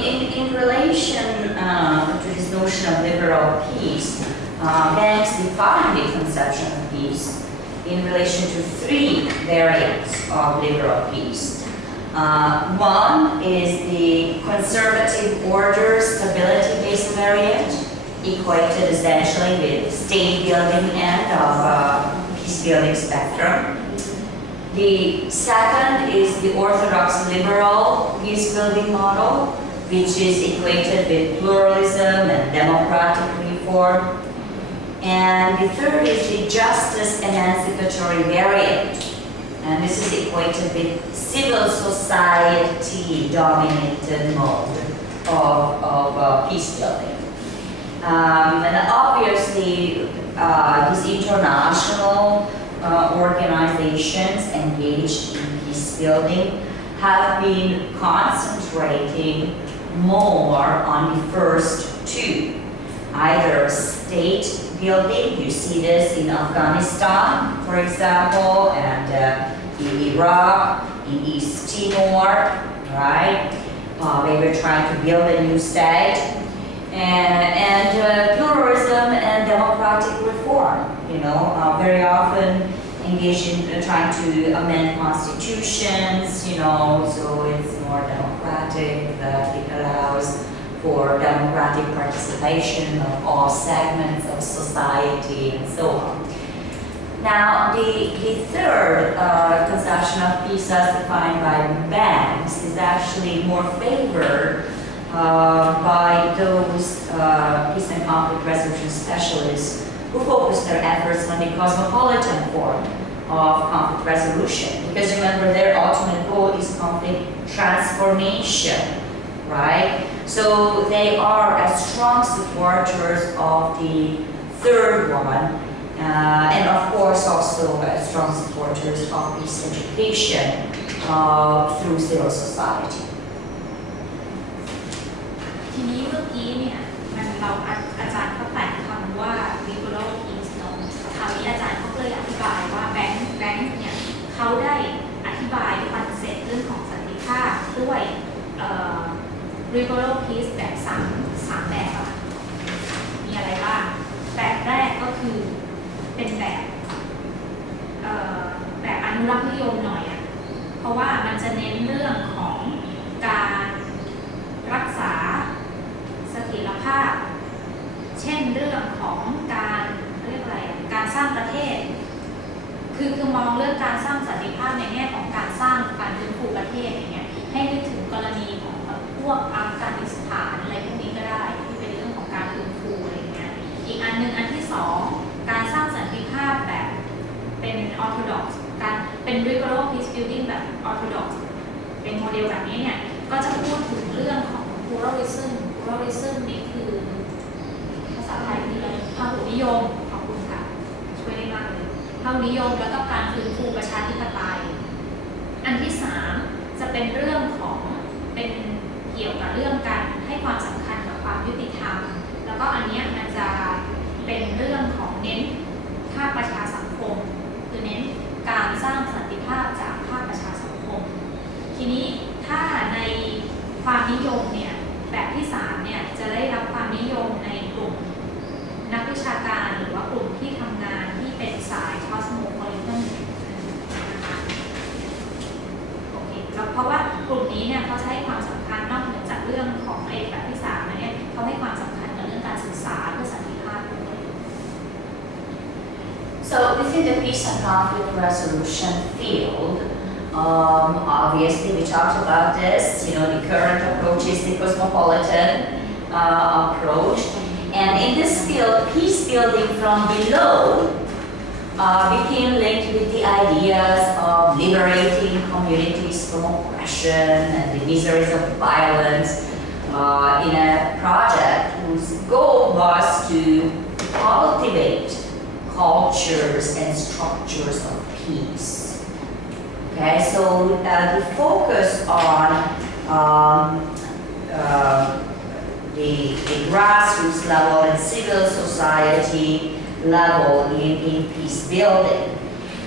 in relation to this notion of liberal peace, Banks defined the conception of peace in relation to three variants of liberal peace. One is the conservative order stability-based variant, equated essentially with state-building end of peace-building spectrum. The second is the orthodox liberal peace-building model, which is equated with pluralism and democratic reform. And the third is the justice emancipatory variant, and this is equated with civil society dominated mode of peace building. And obviously these international organizations engaged in peace building have been concentrating more on the first two, either state building. You see this in Afghanistan, for example, and in Iraq, in East Timor, right? They were trying to build a new state, and pluralism and democratic reform. You know, very often engaged in trying to amend constitutions. You know, so it's more democratic, that it allows for democratic participation of all segments of society and so on. Now, the third conception of peace as defined by Banks is actually more favored by those peace and conflict resolution specialists who focus their efforts on the cosmopolitan form of conflict resolution. Because remember, their ultimate goal is conflict transformation, right? So they are as strong supporters of the third one, and of course also as strong supporters of peace education through civil society. ทีนี้เมื่อกี้เนี่ยอาจารย์เขาแต่งคำว่า liberal peace เนาะคราวนี้อาจารย์เขาเลยอธิบายว่าแบงค์เนี่ยเขาได้อธิบายคอนเซ็ปต์เรื่องของสันติภาพด้วยliberal peace แบบสามแบบอะมีอะไรบ้างแบบแรกก็คือเป็นแบบอนุรักษ์นิยมหน่อยอะเพราะว่ามันจะเน้นเรื่องของการรักษาเสถียรภาพเช่นเรื่องของการเรียกอะไรการสร้างประเทศคือมองเรื่องการสร้างสันติภาพในแง่ของการสร้างการฟื้นฟูประเทศอย่างเงี้ยให้นึกถึงกรณีของพวกอัฟกานิสถานอะไรพวกนี้ก็ได้ที่เป็นเรื่องของการฟื้นฟูอะไรเงี้ยอีกอันนึงอันที่สองการสร้างสันติภาพแบบเป็นออร์โธดอกซ์การเป็น liberal peace building แบบออร์โธดอกซ์เป็นโมเดลแบบนี้เนี่ยก็จะพูดถึงเรื่องของ pluralism นี่คือภาษาไทยคืออะไรพหุนิยมขอบคุณค่ะช่วยได้มากเลยพหุนิยมแล้วก็การฟื้นฟูประชาธิปไตยอันที่สามจะเป็นเรื่องของเป็นเกี่ยวกับเรื่องการให้ความสำคัญกับความยุติธรรมแล้วก็อันนี้มันจะเป็นเรื่องของเน้นภาคประชาสังคมคือเน้นการสร้างสันติภาพจากภาคประชาสังคมทีนี้ถ้าในความนิยมเนี่ยแบบที่3เนี่ยจะได้รับความนิยมในกลุ่มนักวิชาการหรือว่ากลุ่มที่ทำงานที่เป็นสาย cosmopolitan นะคะโอเคแล้วเพราะว่ากลุ่มนี้เนี่ยเขาใช้ความสำคัญนอกเหนือจากเรื่องของแบบที่3นะเนี่ยเขาให้ความสำคัญกับเรื่องการศึกษาเพื่อสันติภาพด้วย So within the peace and conflict resolution field, obviously we talked about this, you know, the current approach is the cosmopolitan approach. And in this field, peace building from below became linked with the ideas of liberating communities from oppression and the miseries of violence in a project whose goal was to cultivate cultures and structures of peace. Okay, so the focus on the grassroots level and civil society level in peace building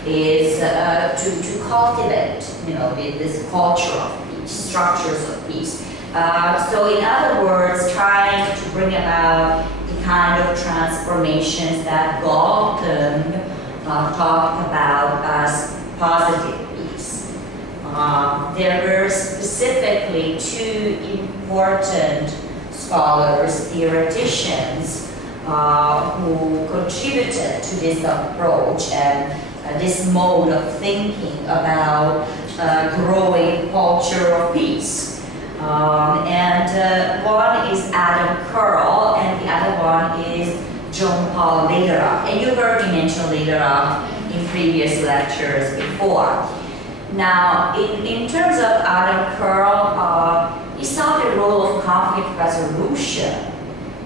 is to cultivate, you know, this culture of peace, structures of peace. So in other words, trying to bring about the kind of transformations that Galton talked about as positive peace. There were specifically two important scholars, theoreticians, who contributed to this approach and this mode of thinking about growing culture of peace. One is Adam Curl and the other one is John Paul Lederach. And you heard me mention Lederach in previous lectures before. Now, in terms of Adam Curl, he saw the role of conflict resolution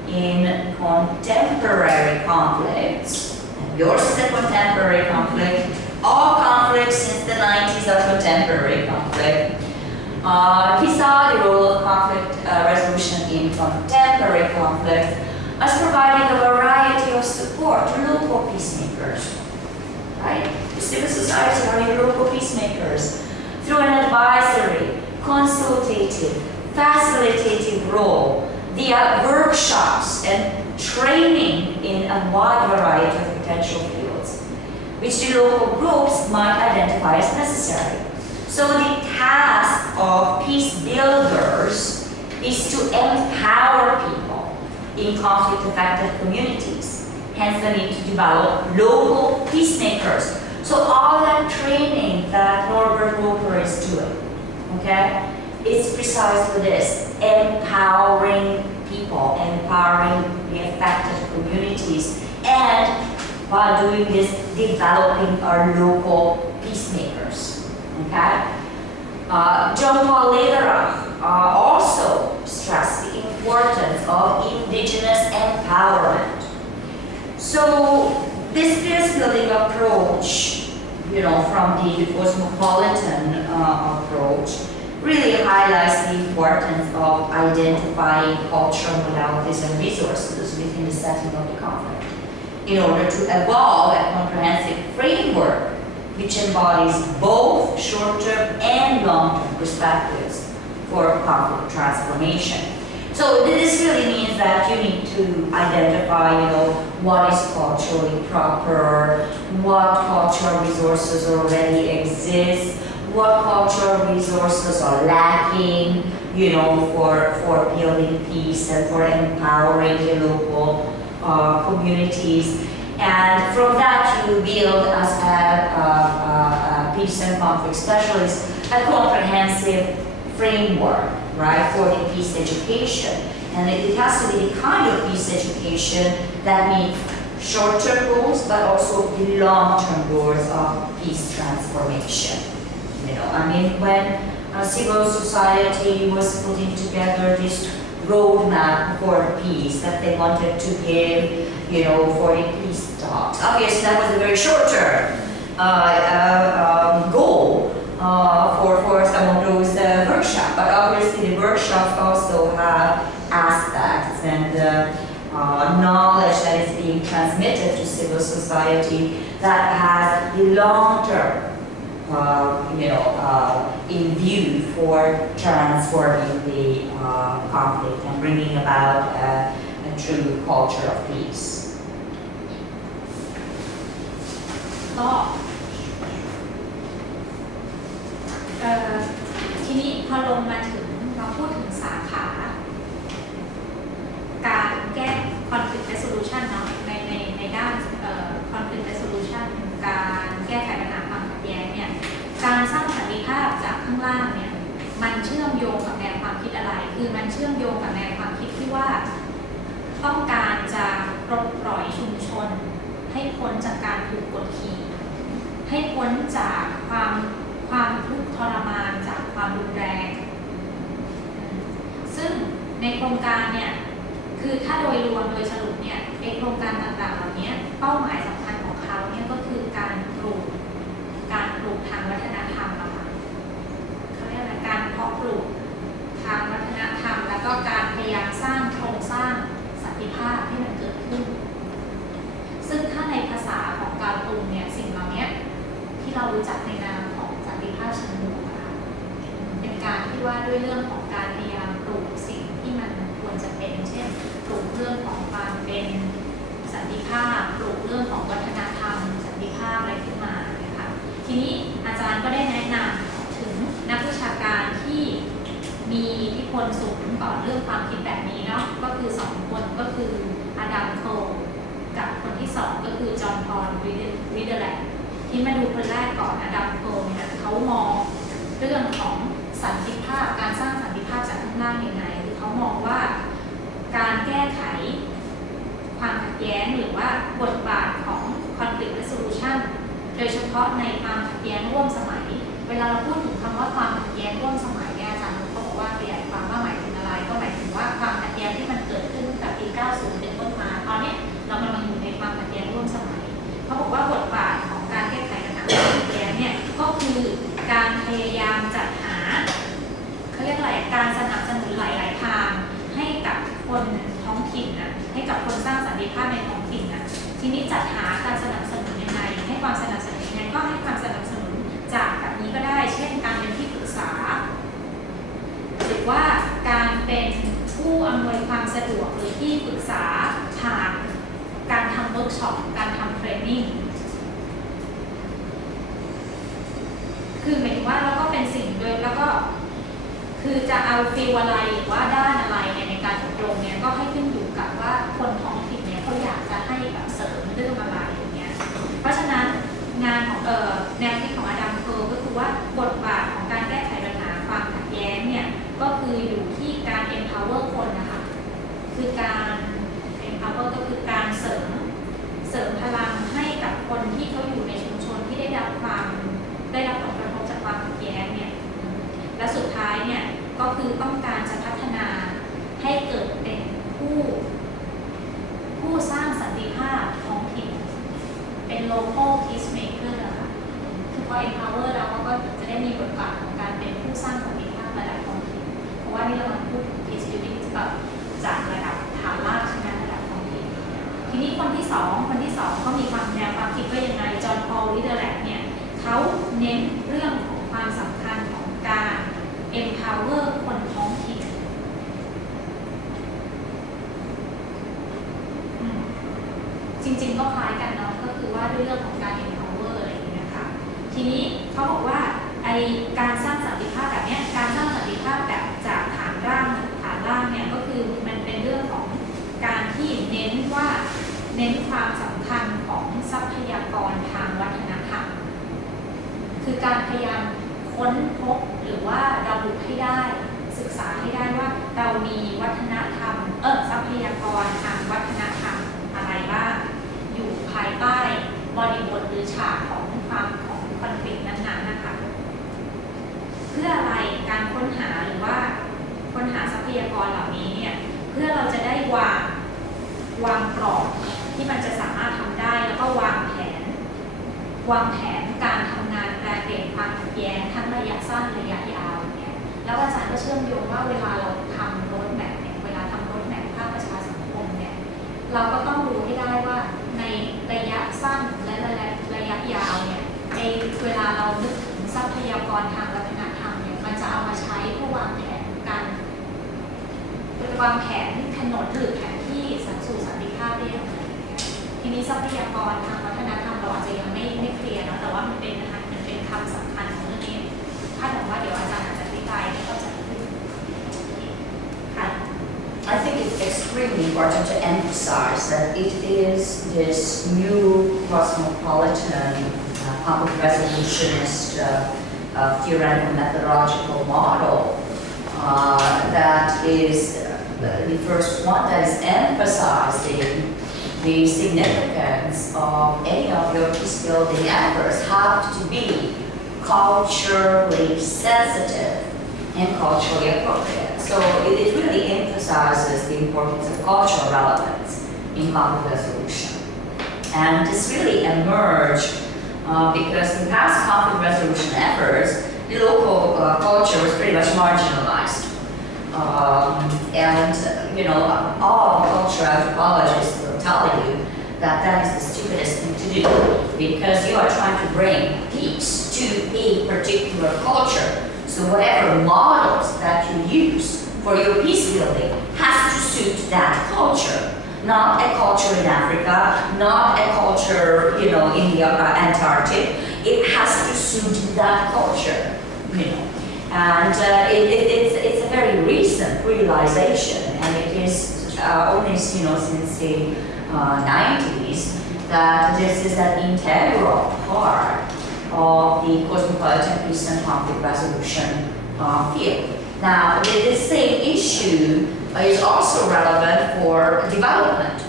in contemporary conflicts. And yours is a contemporary conflict. All conflicts since the 90s are contemporary conflict. He saw the role of conflict resolution in contemporary conflict as providing a variety of support to local peacemakers. Right? The civil society are local peacemakers through an advisory, consultative, facilitative role via workshops and training in a wide variety of potential fields, which the local groups might identify as necessary. So the task of peace builders is to empower people in conflict-affected communities. Hence the need to develop local peacemakers. So all that training that Norbert Roper is doing, okay, it's precisely this, empowering people, empowering the affected communities, and by doing this, developing our local peacemakers. Okay? John Paul Lederach also stressed the importance of indigenous empowerment. So this peace-building approach, from the cosmopolitan approach, really highlights the importance of identifying cultural modalities and resources within the setting of the conflict in order to evolve a comprehensive framework which embodies both short-term and long-term perspectives for conflict transformation. So this really means that you need to identify, what is culturally proper, what cultural resources already exist, what cultural resources are lacking, for building peace and for empowering the local communities. And from that, you build, as a peace and conflict specialist, a comprehensive framework, right, for the peace education. And it has to be the kind of peace education that meets short-term goals, but also the long-term goals of peace transformation. When civil society was putting together this roadmap for peace that they wanted to give, for the peace talks. Obviously, that was a very short-term goal for some of those workshops. But obviously, the workshops also have aspects and knowledge that is being transmitted to civil society that has the long-term, in view for transforming the conflict and bringing about a true culture of peace. ทีนี้พอลงมาพูดถึงสาขาการแก้ conflict resolution เนาะในด้าน conflict resolution การแก้ไขปัญหาความขัดแย้งเนี่ยการสร้างสันติภาพจากข้างล่างเนี่ยมันเชื่อมโยงกับแนวความคิดอะไรคือมันเชื่อมโยงกับแนวความคิดที่ว่าต้องการจะปลดปล่อยชุมชนให้พ้นจากการถูกกดขี่ให้พ้นจากความทุกข์ทรมานจากความรุนแรงซึ่งในโครงการเนี่ยคือถ้าโดยรวมโดยสรุปเนี่ยในโครงการต่างๆเหล่านี้เป้าหมายสำคัญของเขาเนี่ยก็คือการปลูกทางวัฒนธรรมอะค่ะเขาเรียกอะไรการเพาะปลูกทางวัฒนธรรมแล้วก็การพยายามสร้างโครงสร้างสันติภาพให้มันเกิดขึ้นซึ่งถ้าในภาษาของการปลูกเนี่ยสิ่งเหล่านี้ที่เรารู้จักในนามของสันติภาพเชิงบวกนะคะเป็นการที่ว่าด้วยเรื่องของการพยายามปลูก เรื่องของความเป็นสันติภาพปลูกเรื่องของวัฒนธรรมสันติภาพอะไรขึ้นมานะคะทีนี้อาจารย์ก็ได้แนะนำถึงนักวิชาการที่มีอิทธิพลสูงต่อเรื่องความคิดแบบนี้เนาะก็คือ2คนก็คืออดัมโคลกับคนที่2ก็คือจอห์นพอลวิเดอร์แลนด์ที่มาดูคนแรกก่อนอดัมโคลเนี่ยเขามองเรื่องของสันติภาพการสร้างสันติภาพจากข้างล่างยังไงคือเขามองว่าการแก้ไขความขัดแย้งหรือว่าบทบาทของ conflict resolution โดยเฉพาะในความขัดแย้งร่วมสมัยเวลาเราพูดถึงคำว่าความขัดแย้งร่วมสมัยเนี่ยอาจารย์เขาบอกว่าขยายความว่าหมายถึงอะไรก็หมายถึงว่าความขัดแย้งที่มันเกิดขึ้นตั้งแต่ปี 90 เป็นต้นมาตอนนี้เรามันมาอยู่ในความขัดแย้งร่วมสมัยเขาบอกว่าบทบาทของการแก้ไขปัญหาความขัดแย้งเนี่ยก็คือการพยายามจัดหาเขาเรียกอะไรการสนับสนุนหลายๆทางให้กับคนท้องถิ่นนะให้กับคนสร้างสันติภาพในท้องถิ่นนะทีนี้จัดหาการสนับสนุนยังไงให้ความสนับสนุนยังไงก็ให้ความสนับสนุนจากแบบนี้ก็ได้เช่นการเป็นที่ปรึกษาหรือว่าการเป็นผู้อำนวยความสะดวกหรือที่ปรึกษาผ่านการทำเวิร์กช็อปการทำเทรนนิ่งคือหมายถึงว่าเราก็เป็นสิ่งโดยแล้วก็คือจะเอาฟีลอะไรหรือว่าด้านอะไรในการอบรมเนี่ยก็ให้ขึ้นอยู่กับว่าคนท้องถิ่นเนี่ยเขาอยากจะให้แบบเสริมเรื่องอะไรอย่างเงี้ยเพราะฉะนั้นงานของแนวคิดของอดัมโคลก็คือว่าบทบาทของการแก้ไขปัญหาความขัดแย้งเนี่ยก็คืออยู่ที่การ empower คนนะคะคือการ empower ก็คือการเสริมพลังให้กับคนที่เขาอยู่ในชุมชนที่ได้รับผลกระทบจากความขัดแย้งเนี่ยและสุดท้ายเนี่ยก็คือต้องการจะพัฒนาให้เกิดเป็นผู้สร้างสันติภาพท้องถิ่นเป็น local peacemaker นะคะคือพอ empower เราก็จะได้มีบทบาทของการเป็นผู้สร้างสันติภาพระดับท้องถิ่นเพราะว่านี่เรามาพูดถึง peace building จากระดับฐานรากใช่ไหมระดับท้องถิ่นทีนี้คนที่สองเขามีความแนวความคิดว่ายังไงจอห์นพอลวิเดอร์แลนด์เนี่ยเขาเน้นเรื่องของความสำคัญของการ empower คนท้องถิ่นจริงๆก็คล้ายกันเนาะก็คือว่าด้วยเรื่องของการ empower อะไรอย่างเงี้ยค่ะทีนี้เขาบอกว่าการสร้างสันติภาพแบบเนี้ยการสร้างสันติภาพแบบจากฐานล่างเนี่ยก็คือมันเป็นเรื่องของการที่เน้นความสำคัญของทรัพยากรทางวัฒนธรรมคือการพยายามค้นพบหรือว่าระบุให้ได้ศึกษาให้ได้ว่าเรามีวัฒนธรรมทรัพยากรทางวัฒนธรรมอะไรบ้างอยู่ภายใต้บริบทหรือฉากของคอนฟลิกต์นั้นๆนะคะเพื่ออะไรการค้นหาหรือว่าค้นหาทรัพยากรเหล่านี้เนี่ยเพื่อเราจะได้วางกรอบที่มันจะสามารถทำได้แล้วก็วางแผนการทำงานแปลเปลี่ยนความขัดแย้งทั้งระยะสั้นระยะยาวเนี่ยแล้วอาจารย์ก็เชื่อมโยงว่าเวลาเราทำโรดแมปเนี่ยเวลาทำโรดแมปภาคประชาสังคมเนี่ยเราก็ต้องรู้ให้ได้ว่าในระยะสั้นและระยะยาวเนี่ยในเวลาเรานึกถึงทรัพยากรทางวัฒนธรรมเนี่ยมันจะเอามาใช้เพื่อวางแผนถนนหรือแผนที่สู่สันติภาพได้อย่างไรทีนี้ทรัพยากรทางวัฒนธรรมเราอาจจะยังไม่เคลียร์เนาะแต่ว่ามันเป็นคำสำคัญของเรื่องนี้คาดหวังว่าเดี๋ยวอาจารย์อาจจะอธิบายให้เข้าใจขึ้นค่ะ I think it's extremely important to emphasize that it is this new cosmopolitan conflict resolutionist theoretical methodological model that is the first one that is emphasizing the significance of any of your peace-building efforts have to be culturally sensitive and culturally appropriate. So it really emphasizes the importance of cultural relevance in conflict resolution. And this really emerged because in past conflict resolution efforts, the local culture was pretty much marginalized. All cultural anthropologists will tell you that that is the stupidest thing to do because you are trying to bring peace to a particular culture. So whatever models that you use for your peace building has to suit that culture. Not a culture in Africa, not a culture, in the Antarctic. It has to suit that culture, And it's a very recent realization, and it is only, since the 90s that this is an integral part of the cosmopolitan peace and conflict resolution field. Now, the same issue is also relevant for development,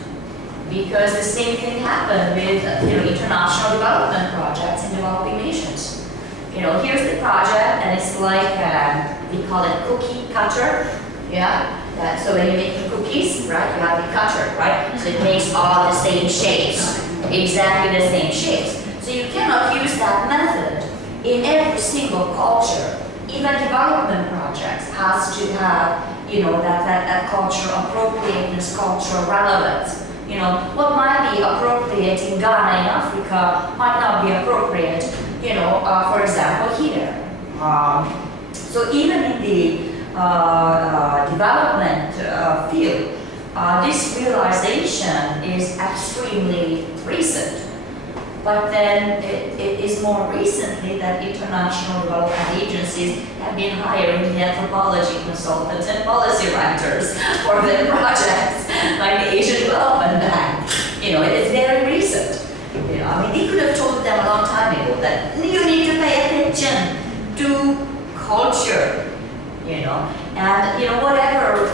because the same thing happened with international development projects in developing nations. Here's the project, and it's like we call it cookie cutter. Yeah. So when you're making cookies, right, you have the cutter, right? So it makes all the same shapes, exactly the same shapes. So you cannot use that method in every single culture. Even development projects has to have, that cultural appropriateness, cultural relevance. What might be appropriate in Ghana in Africa might not be appropriate, for example, here. So even in the development field, this realization is extremely recent. But then it is more recently that international development agencies have been hiring the anthropology consultants and policy writers for their projects, like the Asian Development Bank. It's very recent. They could have told them a long time ago that you need to pay attention to culture, and whatever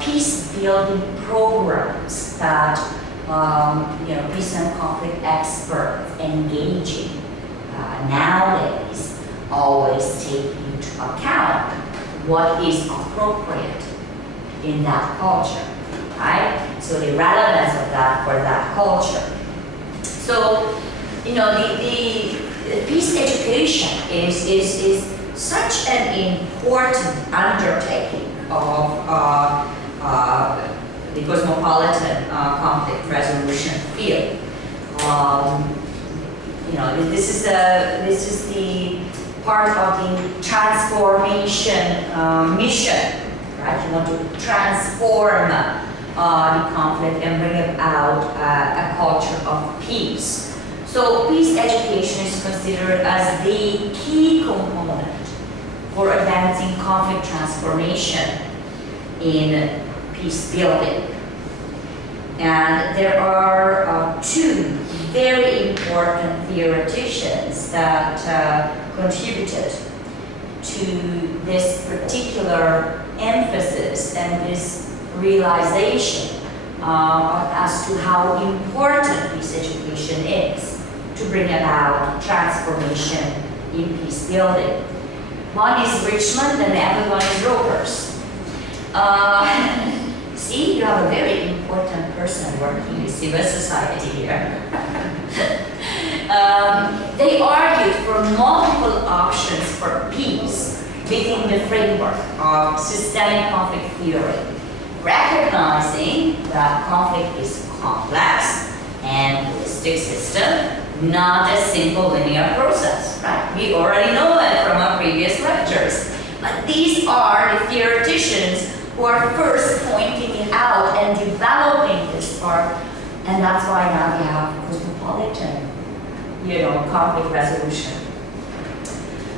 peace building programs that peace and conflict experts engaging nowadays always take into account what is appropriate in that culture, right? So the relevance of that for that culture. So, the peace education is such an important undertaking of the cosmopolitan conflict resolution field. This is the part of the transformation mission, right? You want to transform the conflict and bring about a culture of peace. So peace education is considered as the key component for advancing conflict transformation in peace building. And there are two very important theoreticians that contributed to this particular emphasis and this realization as to how important peace education is to bring about transformation in peace building. One is Richmond and the other one is Ropers. See, you have a very important person working in civil society here. They argued for multiple options for peace within the framework of systemic conflict theory, recognizing that conflict is complex and holistic system, not a simple linear process, right? We already know that from our previous lectures. But these are the theoreticians who are first pointing it out and developing this part, and that's why now we have cosmopolitan, conflict resolution.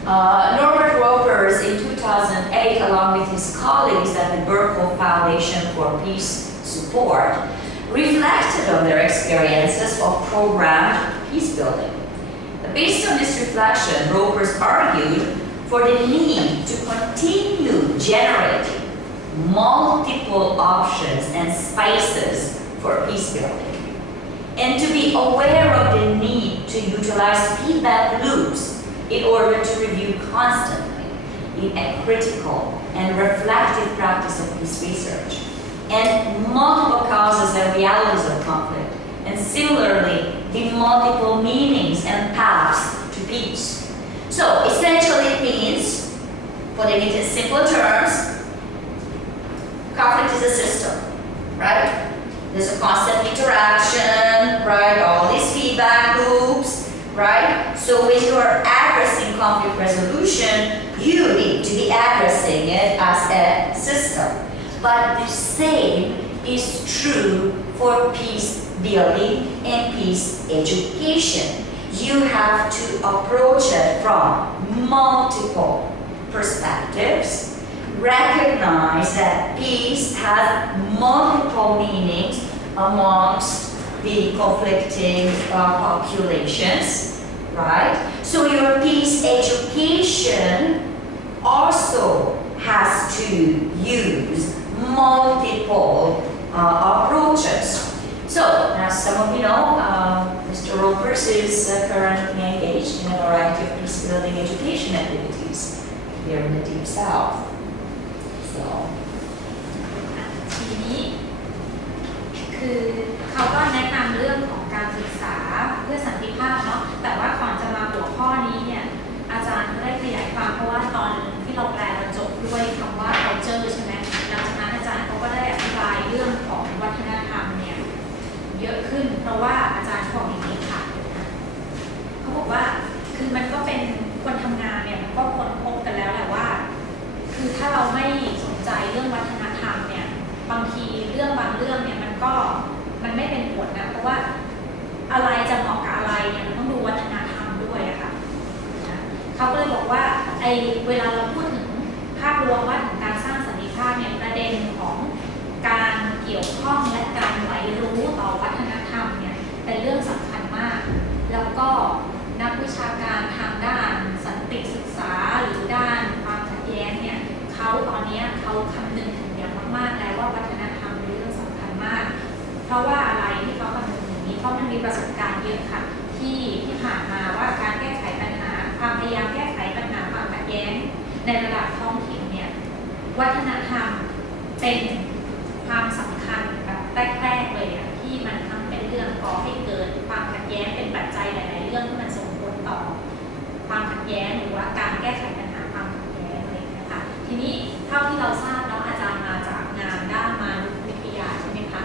Norbert Ropers in 2008, along with his colleagues at the Berkeley Foundation for Peace Support, reflected on their experiences of programmed peace building. Based on this reflection, Ropers argued for the need to continue generating multiple options and spaces for peace building, and to be aware of the need to utilize feedback loops in order to review constantly in a critical and reflective practice of peace research, and multiple causes and realities of conflict, and similarly, the multiple meanings and paths to peace. So essentially it means, putting it in simple terms, conflict is a system, right? There's a constant interaction, right? All these feedback loops, right? So when you are addressing conflict resolution, you need agree to be addressing it as a system, but the same is true for peace building and peace education. You have to approach it from multiple perspectives, recognize that peace has multiple meanings amongst the conflicting populations, right? So your peace education also has to use multiple approaches. So, as some of you know, Mr. Ropers is currently engaged in a variety of peace-building education activities here in the Deep South. So, ทีนี้คือเขาก็แนะนำเรื่องของการศึกษาเพื่อสันติภาพเนาะแต่ว่าก่อนจะมาหัวข้อนี้เนี่ยอาจารย์ก็ได้ขยายความเพราะว่าตอนที่เราแปลเราจบด้วยคำว่า culture ใช่ไหมหลังจากนั้นอาจารย์เขาก็ได้อธิบายเรื่องของวัฒนธรรมเนี่ยเยอะขึ้นเพราะว่าอาจารย์บอกอย่างนี้ค่ะเขาบอกว่าคือมันก็เป็นคนทำงานเนี่ยมันก็ค้นพบกันแล้วแหละว่าคือถ้าเราไม่สนใจเรื่องวัฒนธรรมเนี่ยบางทีเรื่องบางเรื่องเนี่ยมันไม่เป็นผลนะเพราะว่าอะไรจะเหมาะกับอะไรเนี่ยมันต้องดูวัฒนธรรมด้วยอะค่ะเขาก็เลยบอกว่าเวลาเราพูดถึงภาพรวมว่าถึงการสร้างสันติภาพเนี่ยประเด็นของการเกี่ยวข้องและการไหวรู้ต่อวัฒนธรรมเนี่ยเป็นเรื่องสำคัญมากแล้วก็นักวิชาการทางด้านสันติศึกษาหรือด้านความขัดแย้งเนี่ยตอนนี้เขาคำนึงถึงอย่างมากๆแล้วว่าวัฒนธรรมเป็นเรื่องสำคัญมากเพราะว่าอะไรที่เขาคำนึงอย่างนี้เพราะมันมีประสบการณ์เยอะค่ะที่ผ่านมาว่าการแก้ไขปัญหาความพยายามแก้ไขปัญหาความขัดแย้งในระดับท้องถิ่นเนี่ยวัฒนธรรมเป็นความสำคัญแบบแรกๆเลยอะที่มันทั้งเป็นเรื่องก่อให้เกิดความขัดแย้งเป็นปัจจัยหลายๆเรื่องที่มันส่งผลต่อความขัดแย้งหรือว่าการแก้ไขปัญหาความขัดแย้งอะไรนะคะทีนี้เท่าที่เราทราบเนาะอาจารย์มาจากงานด้านมานุษยวิทยาใช่ไหมคะ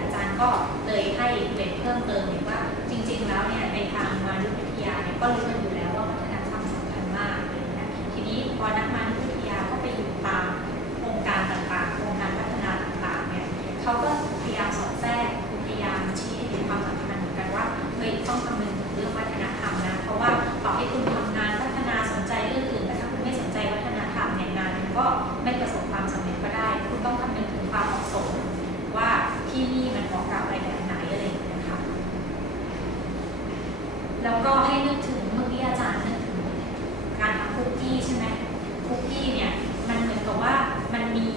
อาจารย์ก็เลยให้เกร็ดเพิ่มเติมว่าจริงๆแล้วเนี่ยในทางมานุษยวิทยาเนี่ยก็รู้กันอยู่แล้วว่าวัฒนธรรมสำคัญมากเลยนะทีนี้พอนักมานุษยวิทยาก็ไปอยู่ตามโครงการต่างๆโครงการพัฒนาต่างๆเนี่ยเขาก็พยายามสอดแทรกพยายามชี้ให้เห็นความสำคัญเหมือนกันว่าต้องคำนึงถึงเรื่องวัฒนธรรมนะเพราะว่าต่อให้คุณทำงานพัฒนาสนใจเรื่องอื่นแต่ถ้าคุณไม่สนใจวัฒนธรรมเนี่ยงานมันก็ไม่ประสบความสำเร็จก็ได้คุณต้องคำนึงถึงความเหมาะสมว่าที่นี่มันเหมาะกับอะไรแบบไหนอะไรอย่างเงี้ยค่ะแล้วก็ให้นึกถึงเมื่อกี้อาจารย์นึกถึงการทำคุกกี้ใช่ไหมคุกกี้เนี่ยมันเหมือนกับว่ามันมี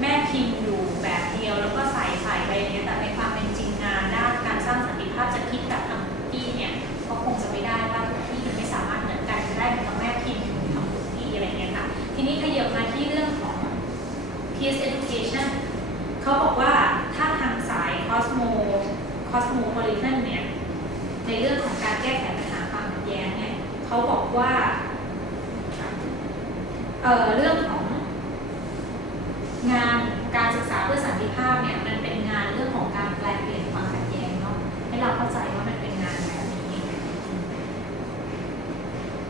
แม่พิมพ์อยู่แบบเดียวแล้วก็ใส่ไปอย่างเงี้ยแต่ในความเป็นจริงงานด้านการสร้างสันติภาพจะคิดแบบทำคุกกี้เนี่ยก็คงจะไม่ได้ว่าคุกกี้มันไม่สามารถเหมือนกันจะได้เหมือนกับแม่พิมพ์ทำคุกกี้อะไรเงี้ยค่ะทีนี้ขยับมาที่เรื่องของ peace education เขาบอกว่าถ้าทางสาย cosmopolitan เนี่ยในเรื่องของการแก้ไขปัญหาความขัดแย้งเนี่ยเขาบอกว่าเรื่องของงานการศึกษาเพื่อสันติภาพเนี่ยมันเป็นงานเรื่องของการแปลเปลี่ยนความขัดแย้งเนาะให้เราเข้าใจว่ามันเป็นงานแบบนี้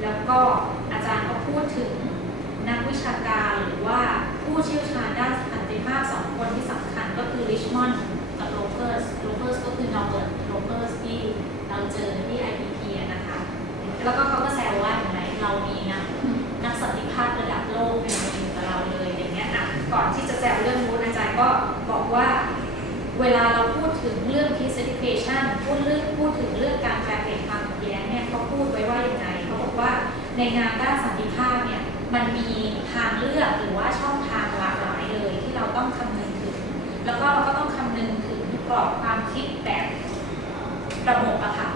แล้วก็อาจารย์ก็พูดถึงนักวิชาการหรือว่าผู้เชี่ยวชาญด้านสันติภาพ2 คนที่สำคัญก็คือริชมอนด์กับโรเบิร์ตก็คือนอร์เบิร์ตโรเบิร์ตที่เราเจอที่ IPP นะคะแล้วก็เขาก็แซวว่าอย่างไรเรามีนักสันติภาพระดับโลกอยู่กับเราเลยอย่างเงี้ยก่อนที่จะแซวเรื่องนู้นอาจารย์ก็บอกว่าเวลาเราพูดถึงเรื่อง peace education พูดถึงเรื่องการแปลเปลี่ยนความขัดแย้งเนี่ยเขาพูดไว้ว่าอย่างไรเขาบอกว่าในงานด้านสันติภาพเนี่ยมันมีทางเลือกหรือว่าช่องทางหลากหลายเลยที่เราต้องคำนึงถึงแล้วก็เราก็ต้องคำนึงถึงกรอบความคิดแบบระบบอะค่ะ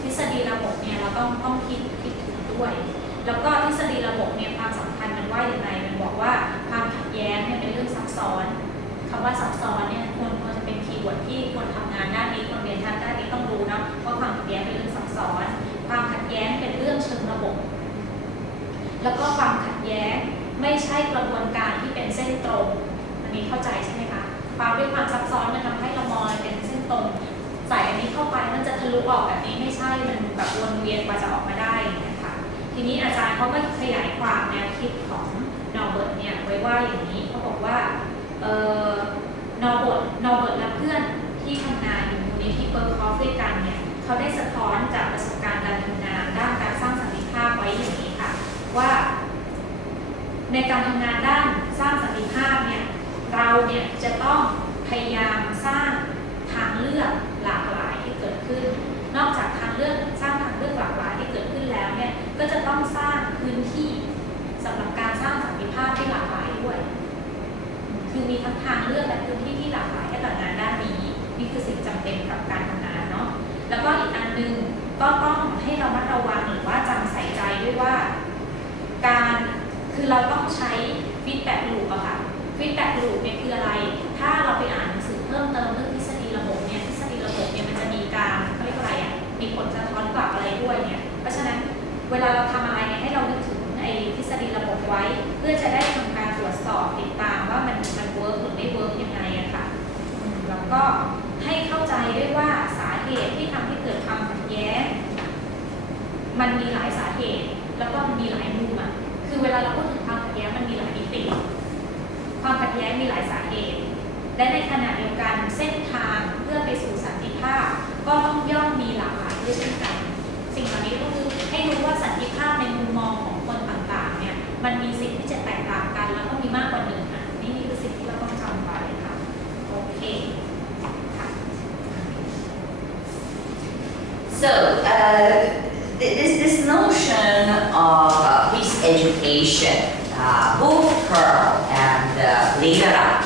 ทฤษฎีระบบเนี่ยเราต้องคิดถึงด้วยแล้วก็ทฤษฎีระบบเนี่ยความสำคัญมันว่าอย่างไรมันบอกว่าความขัดแย้งเนี่ยเป็นเรื่องซับซ้อนคำว่าซับซ้อนเนี่ยควรจะเป็นคีย์เวิร์ดที่คนทำงานด้านนี้คนเรียนทางด้านนี้ต้องรู้นะว่าความขัดแย้งเป็นเรื่องซับซ้อนความขัดแย้งเป็นเรื่องเชิงระบบแล้วก็ความขัดแย้งไม่ใช่กระบวนการที่เป็นเส้นตรงอันนี้เข้าใจใช่ไหมคะความซับซ้อนมันทำให้เรามองเป็นเส้นตรงใส่อันนี้เข้าไปมันจะทะลุออกแบบนี้ไม่ใช่มันแบบวนเวียนกว่าจะออกมาได้นะคะทีนี้อาจารย์ เขาก็ขยายความแนวคิดของนอร์เบิร์ตเนี่ยไว้ว่าอย่างนี้เขาบอกว่านอร์เบิร์ตและเพื่อนที่ทำงานอยู่ในที่เบิร์กคอฟด้วยกันเนี่ยเขาได้สะท้อนจากประสบการณ์การทำงานด้านการสร้างสันติภาพไว้อย่างนี้ค่ะว่าในการทำงานด้านสร้างสันติภาพเนี่ยเราเนี่ยจะต้องพยายามสร้างทางเลือกหลากหลายที่เกิดขึ้นนอกจากสร้างทางเลือกหลากหลายที่เกิดขึ้นแล้วเนี่ยก็จะต้องสร้างพื้นที่สำหรับการสร้างสันติภาพที่หลากหลายด้วยคือมีทั้งทางเลือกและพื้นที่ที่หลากหลายให้กับงานด้านนี้นี่คือสิ่งจำเป็นกับการทำงานเนาะแล้วก็อีกอันนึงก็ต้องให้เราระมัดระวังหรือว่าจำใส่ใจด้วยว่าคือเราต้องใช้ฟีดแบ็กลูปอะค่ะฟีดแบ็กลูปเนี่ยคืออะไรถ้าเราไปอ่านหนังสือเพิ่มเติมเรื่องทฤษฎีระบบเนี่ยมันจะมีการเขาเรียกอะไรอะมีผลสะท้อนกลับอะไรด้วยเนี่ยเพราะฉะนั้นเวลาเราทำอะไรเนี่ยให้เรานึกถึงไอ้ทฤษฎีระบบไว้เพื่อจะได้ทำการตรวจสอบติดตามว่ามันเวิร์กหรือไม่เวิร์กยังไงอะค่ะแล้วก็ให้เข้าใจด้วยว่าสาเหตุที่ทำให้เกิดความขัดแย้งมันมีหลายสาเหตุแล้วก็มันมีหลายมุมอะคือเวลาเราพูดถึงความขัดแย้งมันมีหลายมิติความขัดแย้งมีหลายสาเหตุและในขณะเดียวกันเส้นทางเพื่อไปสู่สันติภาพก็ต้องย่อมมีหลากหลายด้วยเช่นกันสิ่งเหล่านี้ก็คือให้รู้ว่าสันติภาพในมุมมองของคนต่างๆเนี่ยมันมีสิ่งที่จะแตกต่างกันแล้วก็มีมากกว่าหนึ่งอ่ะนี่คือสิ่งที่เราต้องจำไว้ค่ะโอเคค่ะ So this notion of peace education, both Pearl and Lira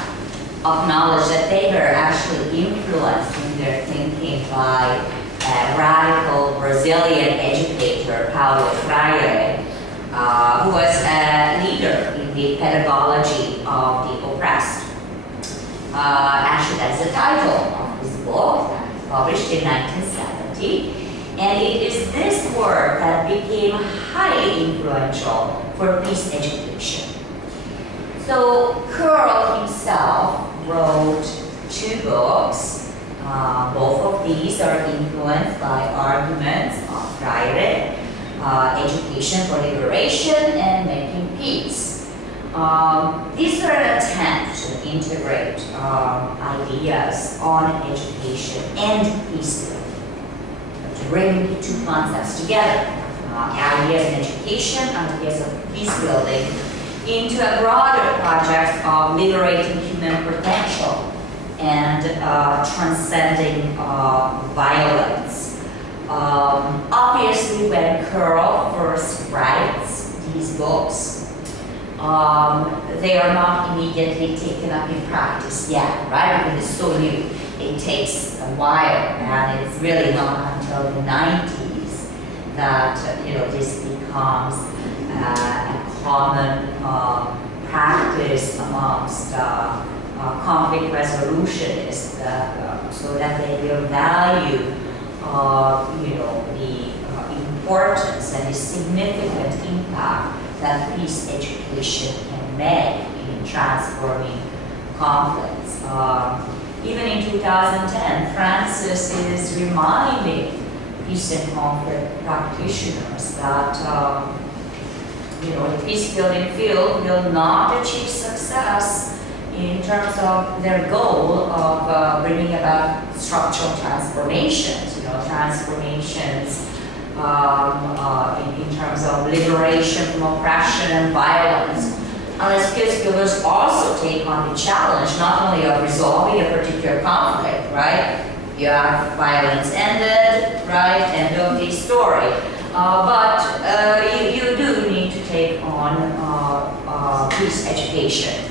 acknowledge that they were actually influenced in their thinking by a radical Brazilian educator, Paulo Freire, who was a leader in the pedagogy of the oppressed. Actually, that's the title of his book, published in 1970. And it is this work that became highly influential for peace education. So Curl himself wrote 2 books. Both of these are influenced by arguments of Freire, Education for Liberation and Making Peace. These are an attempt to integrate ideas on education and peace building, to bring the 2 concepts together, ideas in education, ideas of peace building, into a broader project of liberating human potential and transcending violence. Obviously, when Curl first writes these books, they are not immediately taken up in practice yet, right? Because it's so new. It takes a while, and it's really not until the 90s that this becomes a common practice amongst conflict resolutionists, so that they will value, the importance and the significant impact that peace education can make in transforming conflicts. Even in 2010, Francis is reminding peace and conflict practitioners that the peace building field will not achieve success in terms of their goal of bringing about structural transformations, transformations in terms of liberation from oppression and violence, unless peace builders also take on the challenge not only of resolving a particular conflict, right? You have violence ended, right? End of the story. But you do need to take on peace education,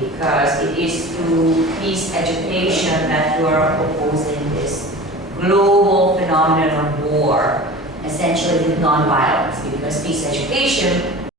because it is through peace education that you are opposing this global phenomenon of war, essentially with non-violence, because peace education